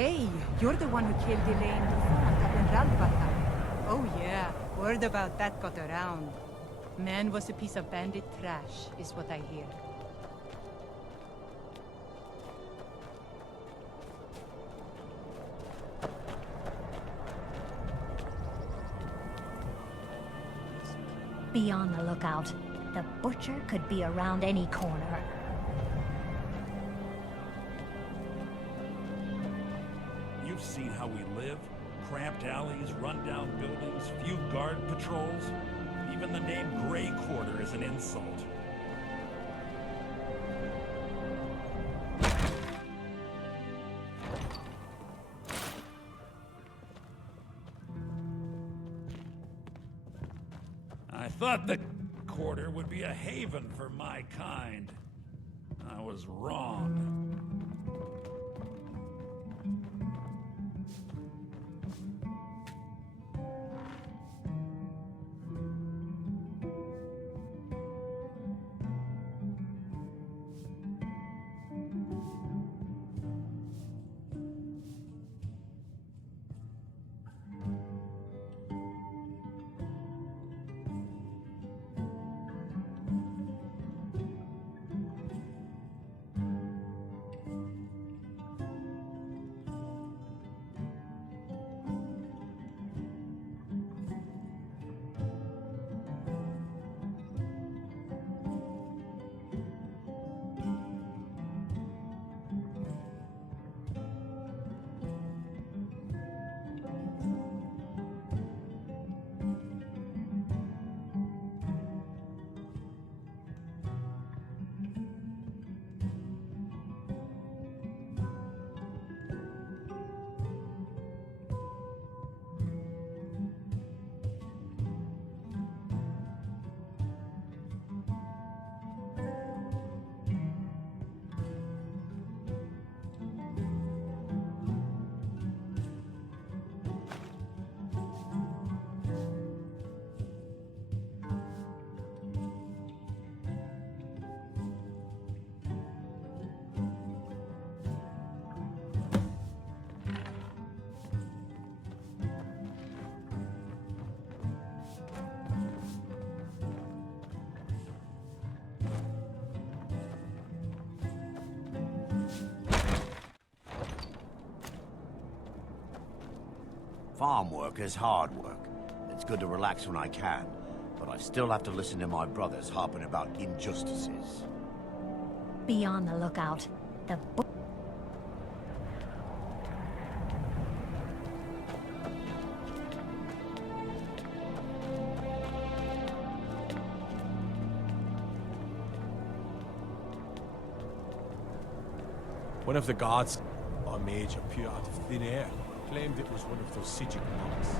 Hey, you're the one who killed Elaine Dufarak up in Ralbata. Oh yeah, word about that got around. Man was a piece of bandit trash, is what I hear. Be on the lookout. The butcher could be around any corner. You've seen how we live. Cramped alleys, run-down buildings, few guard patrols. Even the name Grey Quarter is an insult. I thought the quarter would be a haven for my kind. I was wrong. Farm work is hard work. It's good to relax when I can, but I still have to listen to my brothers harping about injustices. Be on the lookout. The One of the gods, a mage appeared out of thin air, claimed it was one of those Sijic monks.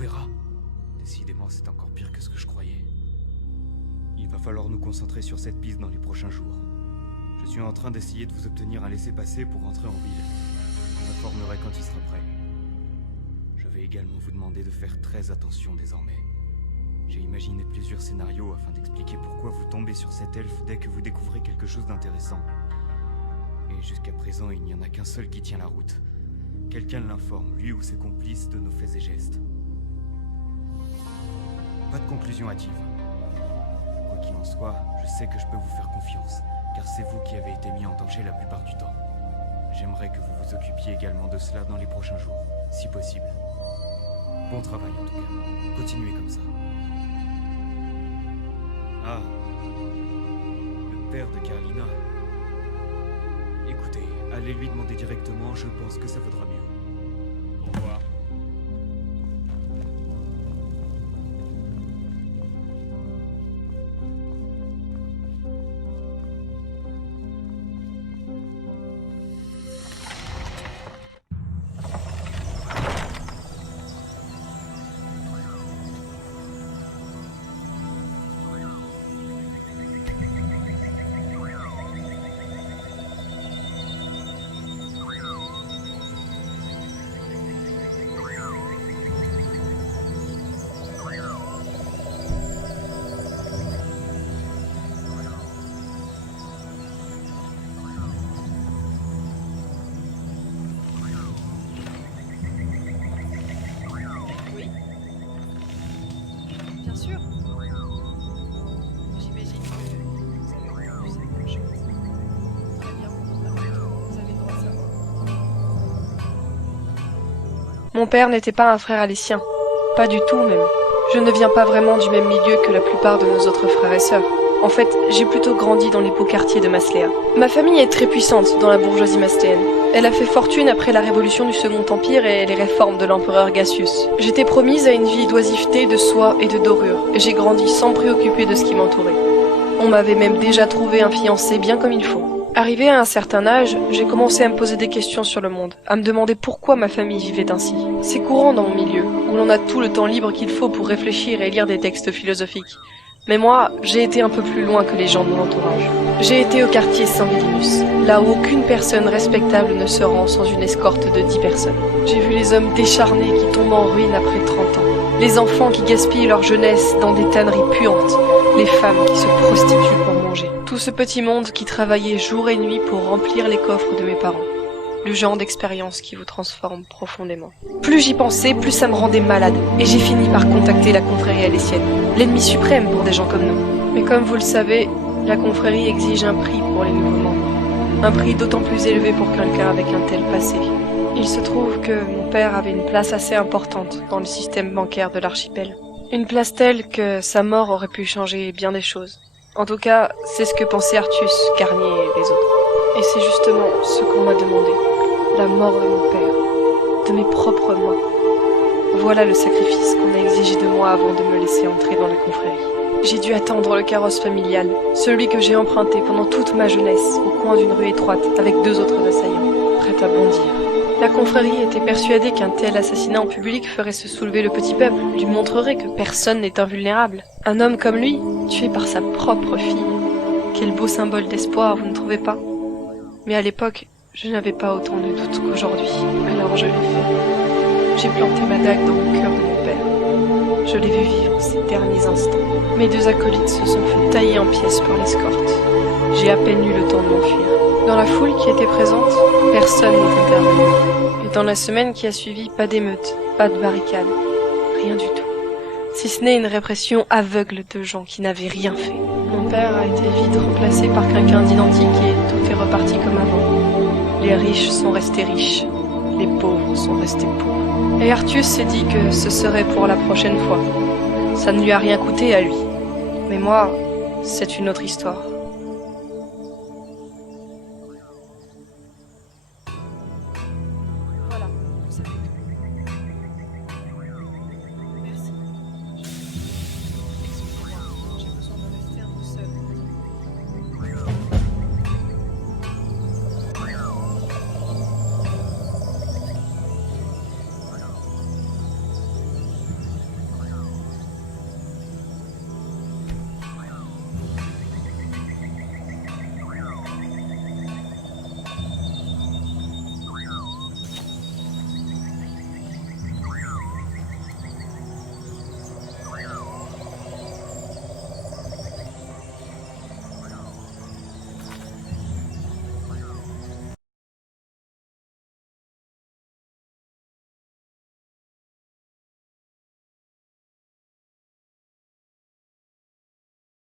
verra. Décidément, c'est encore pire que ce que je croyais. Il va falloir nous concentrer sur cette piste dans les prochains jours. Je suis en train d'essayer de vous obtenir un laissez-passer pour rentrer en ville. Je vous informerai quand il sera prêt. Je vais également vous demander de faire très attention désormais. J'ai imaginé plusieurs scénarios afin d'expliquer pourquoi vous tombez sur cet elfe dès que vous découvrez quelque chose d'intéressant. Et jusqu'à présent, il n'y en a qu'un seul qui tient la route. Quelqu'un l'informe, lui ou ses complices, de nos faits et gestes. Pas de conclusion hâtive. Quoi qu'il en soit, je sais que je peux vous faire confiance, car c'est vous qui avez été mis en danger la plupart du temps. J'aimerais que vous vous occupiez également de cela dans les prochains jours, si possible. Bon travail en tout cas. Continuez comme ça. Ah, le père de Carlina. Écoutez, allez lui demander directement, je pense que ça vaudra mieux. Au revoir. Bien sûr. J'imagine que vous avez entendu certaines choses. Très bien. Vous avez le droit de savoir. Mon père n'était pas un frère à les siens. Pas du tout même. Je ne viens pas vraiment du même milieu que la plupart de nos autres frères et sœurs. En fait, j'ai plutôt grandi dans les beaux quartiers de Masléa. Ma famille est très puissante dans la bourgeoisie masléenne. Elle a fait fortune après la révolution du Second Empire et les réformes de l'empereur Gassius. J'étais promise à une vie d'oisiveté, de soie et de dorure, et j'ai grandi sans préoccuper de ce qui m'entourait. On m'avait même déjà trouvé un fiancé bien comme il faut. Arrivé à un certain âge, j'ai commencé à me poser des questions sur le monde, à me demander pourquoi ma famille vivait ainsi. C'est courant dans mon milieu, où l'on a tout le temps libre qu'il faut pour réfléchir et lire des textes philosophiques. Mais moi, j'ai été un peu plus loin que les gens de mon entourage. J'ai été au quartier Saint-Vélinus, là où aucune personne respectable ne se rend sans une escorte de 10 personnes. J'ai vu les hommes décharnés qui tombent en ruine après 30 ans, les enfants qui gaspillent leur jeunesse dans des tanneries puantes, les femmes qui se prostituent pour manger. Tout ce petit monde qui travaillait jour et nuit pour remplir les coffres de mes parents. Le genre d'expérience qui vous transforme profondément. Plus j'y pensais, plus ça me rendait malade, et j'ai fini par contacter la confrérie alésienne, l'ennemi suprême pour des gens comme nous. Mais comme vous le savez, la confrérie exige un prix pour les nouveaux membres. Un prix d'autant plus élevé pour quelqu'un avec un tel passé. Il se trouve que mon père avait une place assez importante dans le système bancaire de l'archipel. Une place telle que sa mort aurait pu changer bien des choses. En tout cas, c'est ce que pensaient Artus, Garnier et les autres. Et c'est justement ce qu'on m'a demandé. La mort de mon père. De mes propres mains. Voilà le sacrifice qu'on a exigé de moi avant de me laisser entrer dans la confrérie. J'ai dû attendre le carrosse familial, celui que j'ai emprunté pendant toute ma jeunesse, au coin d'une rue étroite, avec 2 autres assaillants, prêts à bondir. La confrérie était persuadée qu'un tel assassinat en public ferait se soulever le petit peuple, lui montrerait que personne n'est invulnérable. Un homme comme lui, tué par sa propre fille. Quel beau symbole d'espoir, vous ne trouvez pas ? Mais à l'époque, je n'avais pas autant de doutes qu'aujourd'hui, alors je l'ai fait. J'ai planté ma dague dans le cœur de mon père. Je l'ai vu vivre ces derniers instants. Mes 2 acolytes se sont fait tailler en pièces par l'escorte. J'ai à peine eu le temps de m'enfuir. Dans la foule qui était présente, personne n'est intervenu. Et dans la semaine qui a suivi, pas d'émeute, pas de barricade, rien du tout. Si ce n'est une répression aveugle de gens qui n'avaient rien fait. Mon père a été vite remplacé par quelqu'un d'identique et tout est reparti comme avant. Les riches sont restés riches, les pauvres sont restés pauvres. Et Artus s'est dit que ce serait pour la prochaine fois. Ça ne lui a rien coûté à lui. Mais moi, c'est une autre histoire.